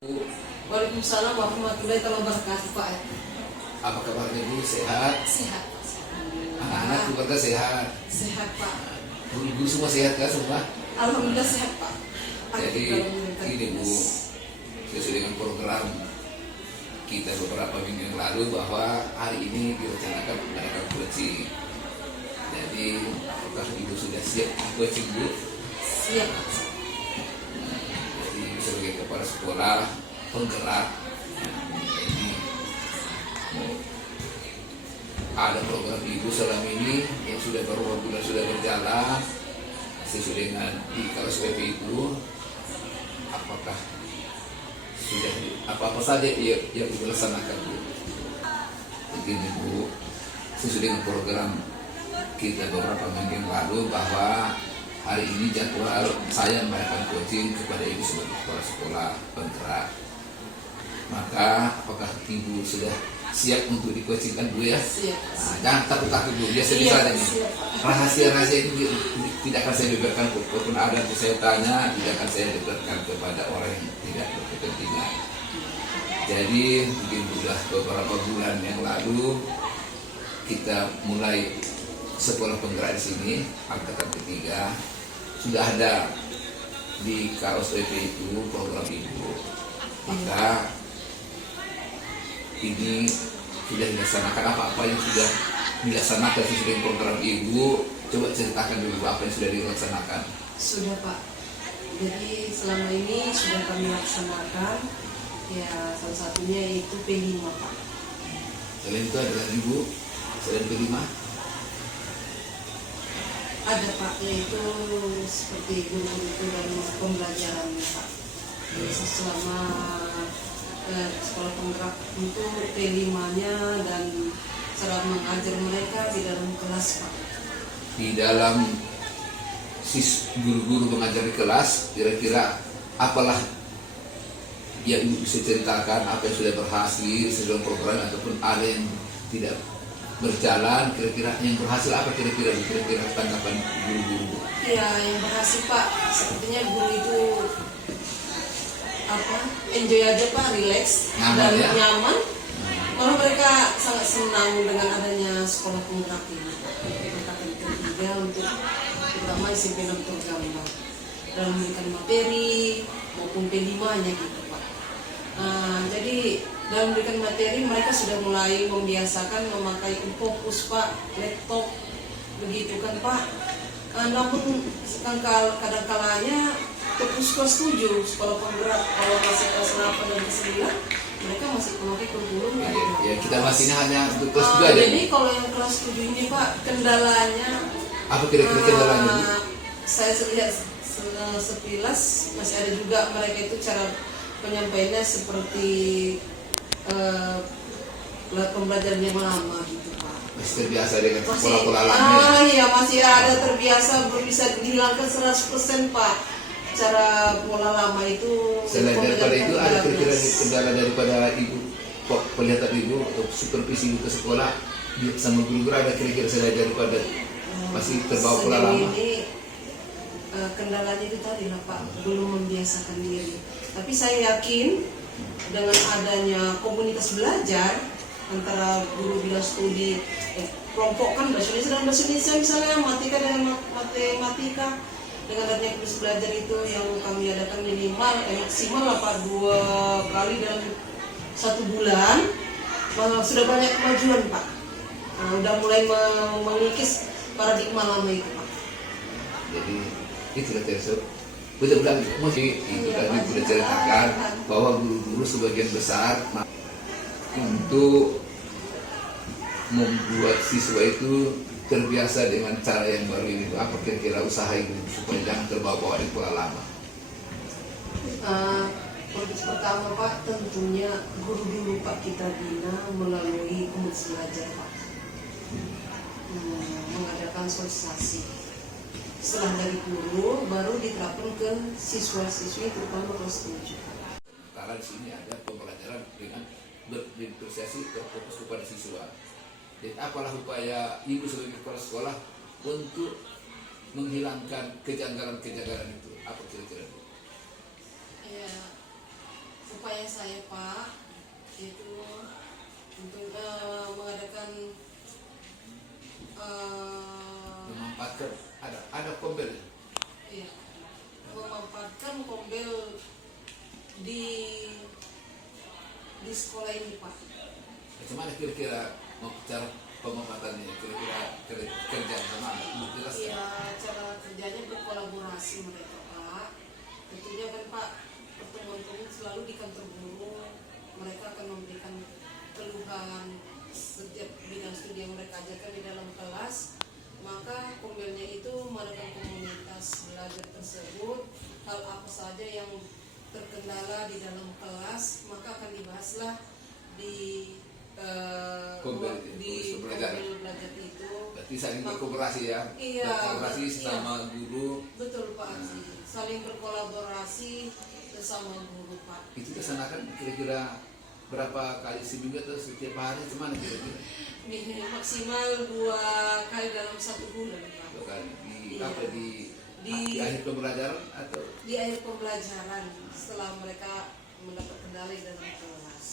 Waalaikumsalam warahmatullahi wabarakatuh, Pak. Apa kabarnya Bu? Sehat? Sehat, Pak. Anak-anak keluarga sehat? Sehat, Pak. Guru-guru semua sehat kan semua? Alhamdulillah sehat, Pak. Jadi ini Bu, sesuai dengan program kita beberapa minggu yang lalu bahwa hari ini direncanakan mengadakan coaching. Jadi apakah Ibu sudah siap coaching Bu? Siap, Pak. Jadi sebagai kepala sekolah penggerak ini ada program Ibu selama ini yang sudah beberapa bulan sudah berjalan sesuai dengan di KSWP itu, apakah sudah apa-apa saja yang Ibu laksanakan Bu? Begini Bu, sesuai dengan program kita beberapa minggu yang lalu bahwa hari ini jadwal saya melakukan coaching kepada Ibu sebagai kepala sekolah penggerak. Maka apakah Ibu sudah siap untuk di-coachingkan Bu ya? Siap. Nah, jangan takut-takut Bu, biasa-biasa aja nih. Rahasia-rahasia itu tidak akan saya beberkan, walaupun ada yang saya tanya, tidak akan saya beberkan kepada orang yang tidak berkepentingan. Jadi mungkin sudah beberapa bulan yang lalu kita mulai sekolah penggerak di sini, angkatan ketiga, sudah ada di KSWP itu program Ibu. Maka ini sudah dilaksanakan, apa-apa yang sudah dilaksanakan sesuai dengan program Ibu. Coba ceritakan dulu apa yang sudah dilaksanakan. Sudah, Pak. Jadi selama ini sudah kami laksanakan, ya salah satunya yaitu P5, Pak. Selain itu adalah Ibu, selain P5 Ada, Pak, yaitu seperti guru itu dan pembelajaran, Pak. Jadi selama sekolah penggerak itu P5-nya dan cara mengajar mereka di dalam kelas, Pak. di dalam guru-guru mengajar di kelas, kira-kira apalah yang Ibu bisa ceritakan, apa yang sudah berhasil sesuai program ataupun ada yang tidak berjalan, kira-kira yang berhasil apa kira-kira tanggapan guru-guru? Ya, yang berhasil, Pak, sepertinya guru itu enjoy aja, Pak, relax dan ya? nyaman. Malah mereka sangat senang dengan adanya sekolah penggerak ini. Angkatan ketiga untuk terutama SMP 6 Tergambar dalam memberikan materi maupun P5-nya gitu, Pak. Jadi dalam memberikan materi mereka sudah mulai membiasakan memakai fokus, Pak, laptop begitu kan, Pak. Namun kadang-kalanya terus kelas 7 sekolah penggerak, kalau masih kelas 8 dan kelas 9 mereka masih memakai kurikulum gitu. Ya, kita masih hanya untuk kelas 2 aja. Jadi kalau yang kelas 7 ini, Pak, kendalanya Apa kira-kira kendalanya Bu? Saya lihat sekilas masih ada juga mereka itu cara penyampaiannya seperti pembelajaran yang lama gitu, Pak. Masih terbiasa dengan pola-pola lama ya? Iya, masih ada terbiasa, belum bisa dihilangkan 100%, Pak. Cara pola lama itu. Selain daripada itu ada kira-kira kendala daripada Ibu, penglihatan Ibu atau supervisi Ibu ke sekolah sama guru-guru, ada kira-kira selain daripada masih terbawa pola lama? Ini kendalanya itu tadi lah, Pak, belum membiasakan diri. Tapi saya yakin dengan adanya komunitas belajar antara guru bidang studi, kelompok kan bahasa Indonesia dan bahasa Indonesia, misalnya matematika dengan matematika, dengan adanya kursus belajar itu yang kami adakan minimal maksimal lah, Pak, 2 kali dalam 1 bulan, sudah banyak kemajuan, Pak. Udah mulai mengikis paradigma lama itu, Pak. Jadi itu terus betul-betul masih itu tadi sudah ceritakan bahwa guru-guru sebagian besar untuk membuat siswa itu terbiasa dengan cara yang baru ini. Apa kira-kira usaha itu supaya jangan terbawa di pola lama? Prioritas pertama, Pak, tentunya guru dulu, Pak, kita bina melalui komunitas belajar, Pak. Mengadakan sosialisasi. Setelah dari guru baru diterapkan ke siswa-siswi terutama kelas 7. Karena di sini ada pembelajaran dengan berdifferensiasi terfokus kepada siswa. Dan apalah upaya Ibu sebagai kepala sekolah untuk menghilangkan kejanggalan-kejanggalan itu? Apa kira-kira? Ya, upaya saya Pak itu untuk mengadakan Memanfaatkan ada kombel. iya, memanfaatkan kombel di sekolah ini Pak. Bagaimana kira-kira mau cara pemanfaatannya? Kira-kira kerja sama jelas kan? Iya, cara kerjanya berkolaborasi mereka Pak. Tentunya kan Pak, pertemuan-pertemuan selalu di kantor guru. Mereka akan memberikan keluhan setiap bidang studi yang mereka ajarkan di dalam kelas. Maka kombelnya itu mengadakan komunitas belajar tersebut. Hal apa saja yang terkendala di dalam kelas, maka akan dibahaslah di Kombel itu, di kombel belajar. kombel belajar itu. Berarti saling berkolaborasi ya. Iya, Berkolaborasi iya. sesama guru. Betul Pak Haji, saling berkolaborasi bersama guru Pak. Itu kesanakan kira-kira berapa kali seminggu atau setiap hari, cuman kira-kira Maksimal 2 kali dalam 1 bulan Pak. dua kali di Iya. apa di Di- akhir pembelajaran atau Di akhir pembelajaran setelah mereka mendapat kendali dalam kelas.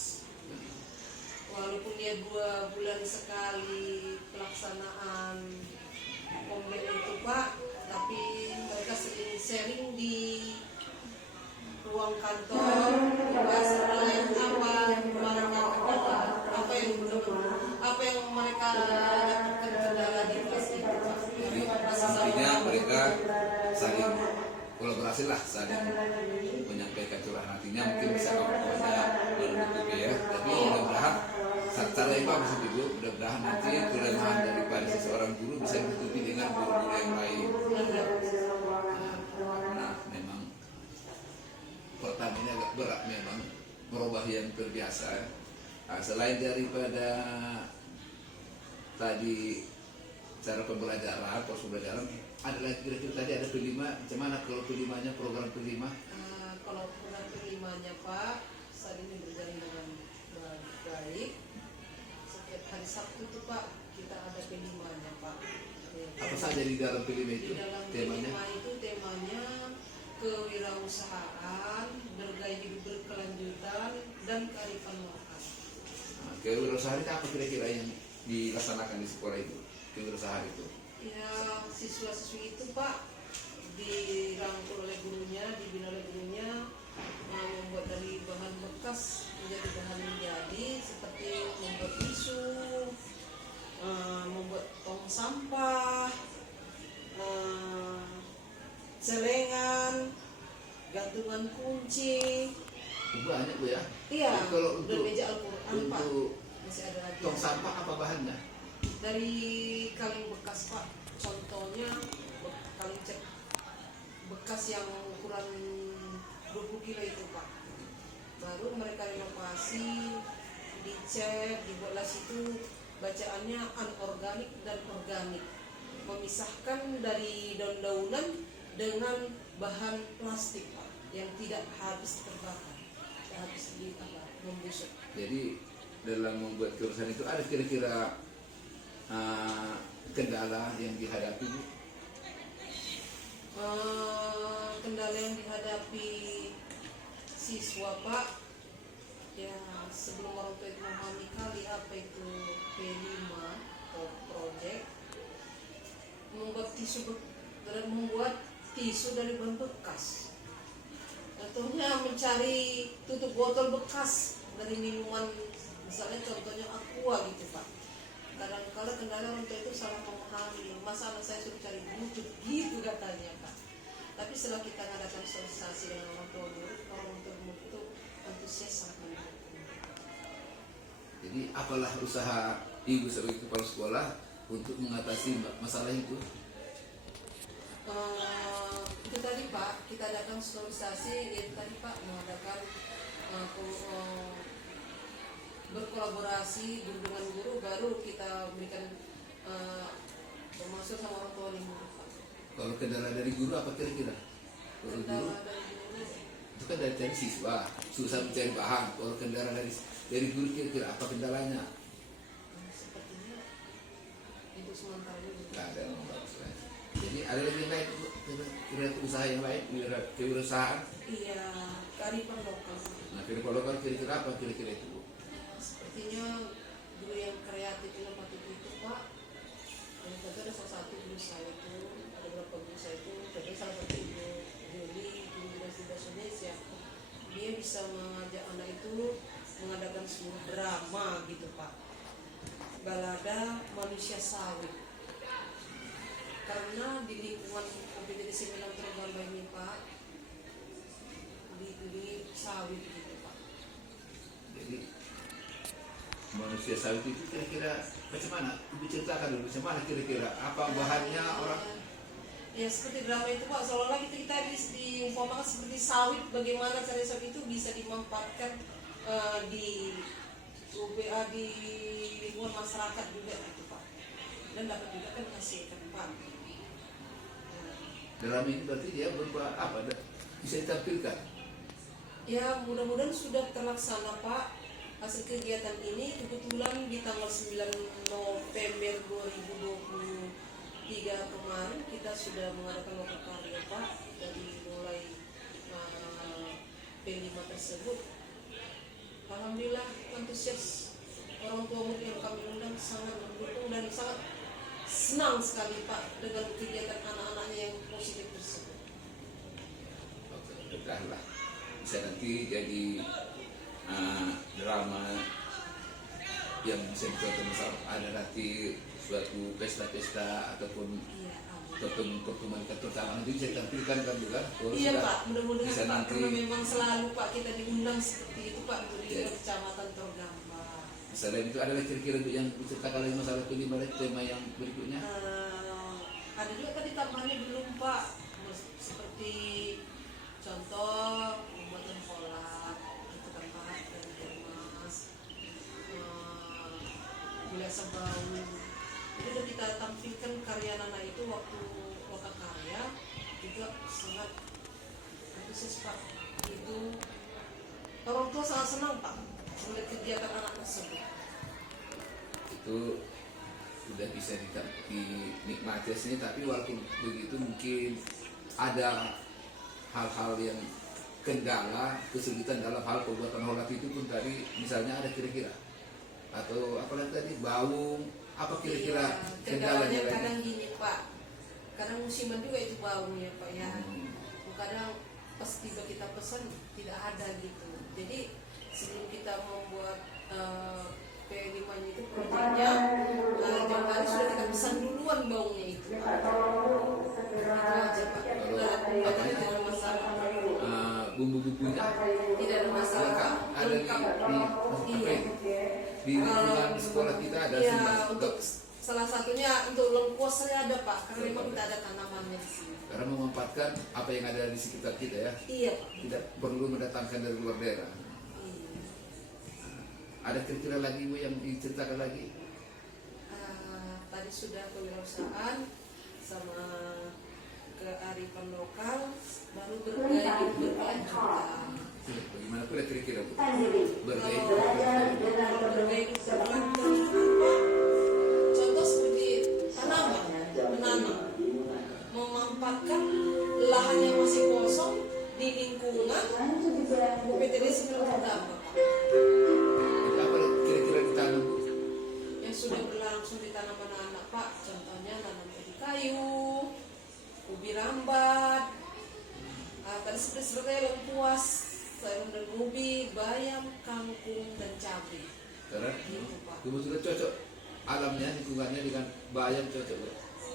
Walaupun dia 2 bulan sekali pelaksanaan kombel itu Pak, tapi mereka sering sharing di ruang kantor, membahas hal yang apa yang mereka kendala, apa yang mereka dapatkan kendala di kelas itu Pak. jadi intinya mereka saling kolaborasi lah, saling menyampaikan curahan hatinya, mungkin bisa kawan-kawannya menutupi ya. Tapi mudah-mudahan secara yang bagus itu, mudah-mudahan nanti kelemahan daripada seseorang guru bisa ditutupi dengan guru-guru yang lain. Nah, memang pertama ini agak berat memang merubah yang terbiasa. Nah, selain daripada tadi cara pembelajaran, proses pembelajaran, ada lagi kira-kira tadi ada P5, macam mana kalau P5-nya, program P5? Kalau program kelimanya Pak, saat ini berjalan dengan baik. Setiap hari Sabtu itu Pak, kita ada kelimanya Pak. Apa saja di dalam P5 itu Di dalam temanya? kelima itu temanya kewirausahaan, bergaya hidup berkelanjutan, dan kearifan lokal. Nah, kewirausahaan itu apa kira-kira yang dilaksanakan di sekolah itu? Kewirausahaan itu? Ya, siswa-siswi itu Pak dirangkul oleh gurunya, dibina oleh gurunya, membuat dari bahan bekas menjadi bahan jadi, seperti membuat tisu, membuat tong sampah, celengan, gantungan kunci. Banyak Bu ya? Iya, Jadi kalau dan untuk meja Al-Quran Pak, untuk masih ada lagi. tong sampah apa bahannya? Dari kaleng bekas Pak, contohnya kaleng cat bekas yang ukuran 20 kilo itu Pak. Baru mereka renovasi, dicat, dibuatlah situ bacaannya anorganik dan organik, memisahkan dari daun-daunan dengan bahan plastik Pak yang tidak habis terbakar, tidak habis membusuk. Jadi dalam membuat kewirausahaan itu ada kira-kira kendala yang dihadapi Bu? Kendala yang dihadapi siswa Pak, ya sebelum orang tua itu memahami kali apa itu P5 atau project, membuat tisu dari bahan bekas. Contohnya mencari tutup botol bekas dari minuman, misalnya contohnya Aqua gitu Pak. Kadang-kadang kendala orang tua itu salah memahami, masa anak saya suruh cari butut gitu katanya Pak. Tapi setelah kita ngadakan sosialisasi dengan orang tua murid itu antusias sangat mendukung. Jadi apalah usaha Ibu sebagai kepala sekolah untuk mengatasi masalah itu? Itu tadi Pak, kita adakan sosialisasi, itu tadi Pak mengadakan berkolaborasi guru dengan guru, baru kita berikan bermaksud sama orang tua di murid Pak. Kalau kendala dari guru apa kira-kira? Kalau guru Kendala dari guru itu kan dari siswa susah mencari bahan. Kalau kendala dari guru kira-kira apa kendalanya? sepertinya itu sementara dulu. Nggak ada yang bagus lah. Jadi ada lagi yang lain kira usaha yang lain, kewirausahaan. Iya, kearifan lokal. Nah, Kira kalau kan kira-kira apa kira-kira itu? Sepertinya guru yang kreatif inovatif itu Pak. Yang tadi ada salah satu guru saya itu, ada beberapa guru saya itu, jadi salah satu ibu Yuli, guru bahasa Indonesia. Dia bisa mengajak anak itu mengadakan sebuah drama gitu Pak. Balada manusia sawit. Karena di lingkungan kompetisi Milan Tergamba ini Pak, di sawit gitu Pak. Jadi manusia sawit itu kira-kira macam mana? Diceritakan dulu macam mana kira-kira apa bahannya orang? Ya seperti drama itu Pak, seolah-olah kita diumpamakan seperti sawit, bagaimana cara sawit itu bisa dimanfaatkan di UBA di lingkungan masyarakat juga gitu Pak, dan dapat juga kan hasilkan Pak. Dalam ini berarti dia berupa apa? Bisa ditampilkan? Ya mudah-mudahan sudah terlaksana Pak. Hasil kegiatan ini kebetulan di tanggal 9 November 2023 kemarin kita sudah mengadakan lokal karya Pak, dari mulai P5 tersebut. Alhamdulillah antusias orang tua murid yang kami undang sangat mendukung dan sangat senang sekali Pak dengan kegiatan anak-anaknya yang positif tersebut. Oke, mudah-mudahan bisa nanti jadi drama yang bisa ditonton bersama. Ada nanti suatu pesta-pesta ataupun pertemuan terutama nanti bisa ditampilkan kan juga. Iya Pak, mudah-mudahan bisa Pak, nanti, karena memang selalu Pak kita diundang seperti itu Pak di Kecamatan Tergamba. Selain itu adalah kira-kira untuk yang diceritakan lagi masalah kelima tema yang berikutnya. Ada juga tadi tambahannya belum Pak, seperti contoh pembuatan kolak itu kan Pak, dari emas, gula sebau. Itu udah kita tampilkan karya Nana itu waktu lokal karya juga sangat antusias Pak. Itu orang tua sangat senang Pak melihat kegiatan anak tersebut. Itu sudah bisa dinikmati sini, tapi walaupun begitu mungkin ada hal-hal yang kendala, kesulitan dalam hal pembuatan holat itu pun tadi misalnya ada kira-kira atau apalagi tadi baung apa kira-kira kendalanya kadang gini Pak, kadang musiman juga itu baungnya Pak ya. Kadang pas tiba kita pesan tidak ada gitu. Jadi sebelum kita membuat P5 itu proyeknya, jauh hari sudah kita pesan duluan baungnya itu. Itu aja Pak. Tidak ada masalah. Bumbu-bumbunya Tidak ada masalah Pak. Ada di lingkungan sekolah kita ada ya, semua. untuk salah satunya untuk lengkuasnya ada Pak, karena memang kita ada tanamannya di sini. Karena memanfaatkan apa yang ada di sekitar kita ya. Iya Pak. Tidak perlu mendatangkan dari luar daerah. Iya. Ada kira-kira lagi Bu yang diceritakan lagi? Tadi sudah kewirausahaan sama kearifan lokal, baru bergaya berkelanjutan. Bagaimana pula kira-kira Bu? Bergaya Berkelanjutan. Contoh seperti tanaman, menanam, memanfaatkan lahan yang masih kosong di lingkungan PTDS Milan Tergamba. Apa kira-kira ditanam Bu? Yang sudah berlangsung ditanam anak-anak Pak, contohnya tanam ubi kayu, ubi rambat, tadi seperti lengkuas, sayur dan ubi, bayam, kangkung dan cabai. Karena Gitu Pak. kebetulan cocok alamnya, lingkungannya dengan bayam cocok Bu.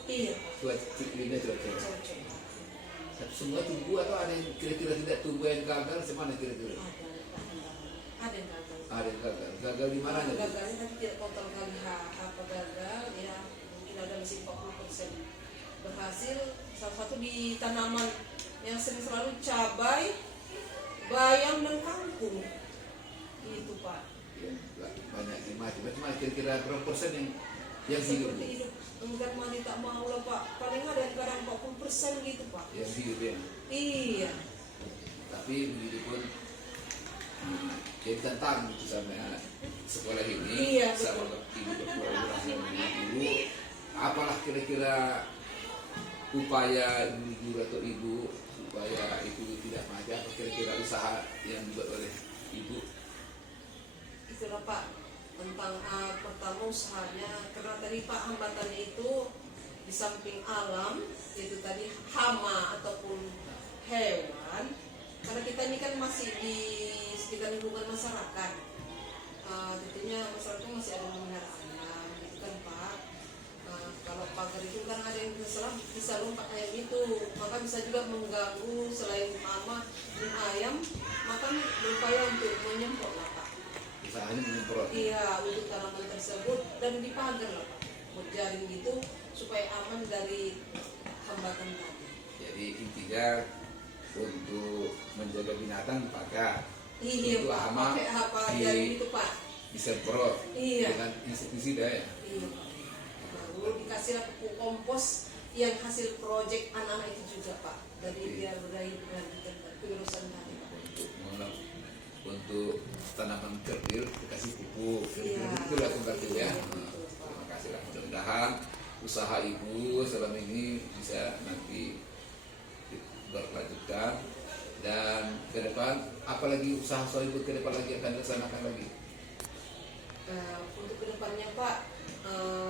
Iya, Buat iklimnya cocok. cocok. Tapi semua tumbuh atau ada yang kira-kira tidak tumbuh yang gagal, semana kira-kira? Ada yang gagal. Ada yang gagal. Gagal di mana? Gagalnya tadi tidak total kali apa gagal ya, mungkin ada masih 40% berhasil. Salah satu di tanaman yang sering selalu cabai, bayam dan kangkung. Itu Pak. Ya, banyak dimati. Macam kira-kira berapa persen yang hidup? Seperti hidup enggan mati tak mau lah Pak. Paling ada yang kadang 40% gitu Pak. Yang hidup ya. Iya. Tapi begitu pun jadi tantang gitu sama sekolah ini. Iya, sama ibu berkolaborasi dengan ibu. Apalah kira-kira upaya guru atau ibu supaya itu tidak mati? Apa kira-kira usaha yang dibuat oleh Ibu. Itulah Pak, tentang pertama usahanya, karena tadi Pak hambatannya itu di samping alam, itu tadi hama ataupun hewan, karena kita ini kan masih di sekitar lingkungan masyarakat, tentunya masyarakat masih ada memelihara ayam, gitu kan Pak. Kalau pagar itu kan ada yang bisa lompat ayam itu, maka bisa juga mengganggu selain hama dan ayam, maka berupaya untuk menyemprot lah Pak. Usahanya menyemprot. Iya, untuk tanaman tersebut dan dipagar lah Pak, berjaring gitu supaya aman dari hambatan tadi. Jadi intinya untuk menjaga binatang pagar. Iya Untuk Pak, hama pakai apa jaring itu Pak. disemprot Iya. dengan insektisida ya. Iya Pak. Baru dikasihlah pupuk kompos yang hasil proyek anak-anak itu juga Pak. Dari biar berlanjutkan kewirusan tadi Pak. Untuk tanaman kerdil dikasih pupuk. Iya. Itu lah berarti ya. Iya, betul, Pak. Terima kasih lah. Mudah-mudahan usaha ibu selama ini bisa nanti berlanjutkan, dan ke depan apalagi usaha ibu ke depan lagi akan dilaksanakan lagi. Untuk kedepannya Pak,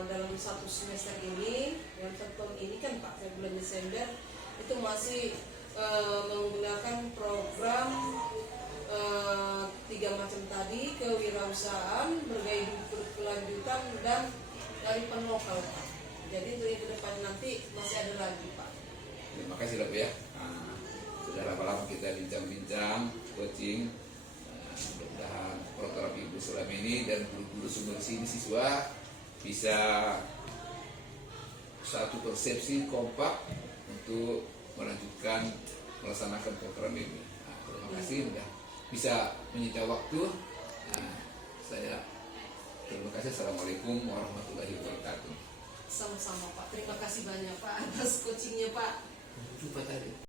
dalam satu semester ini, dalam satu tahun ini kan Pak, bulan Desember itu masih menggunakan program 3 macam tadi, kewirausahaan, bergaya hidup berkelanjutan, dan dari penlokal Pak. Jadi untuk yang kedepan nanti masih ada lagi Pak. Terima kasih lah Bu ya. Sudah lama-lama kita bincang-bincang, coaching. Mudah-mudahan program ibu selama ini dan guru-guru semua di sini siswa bisa satu persepsi kompak untuk melanjutkan melaksanakan program ini. Terima kasih sudah bisa menyita waktu. Saya terima kasih. Assalamualaikum warahmatullahi wabarakatuh. Sama-sama Pak. Terima kasih banyak Pak atas coachingnya Pak. Jumpa tadi.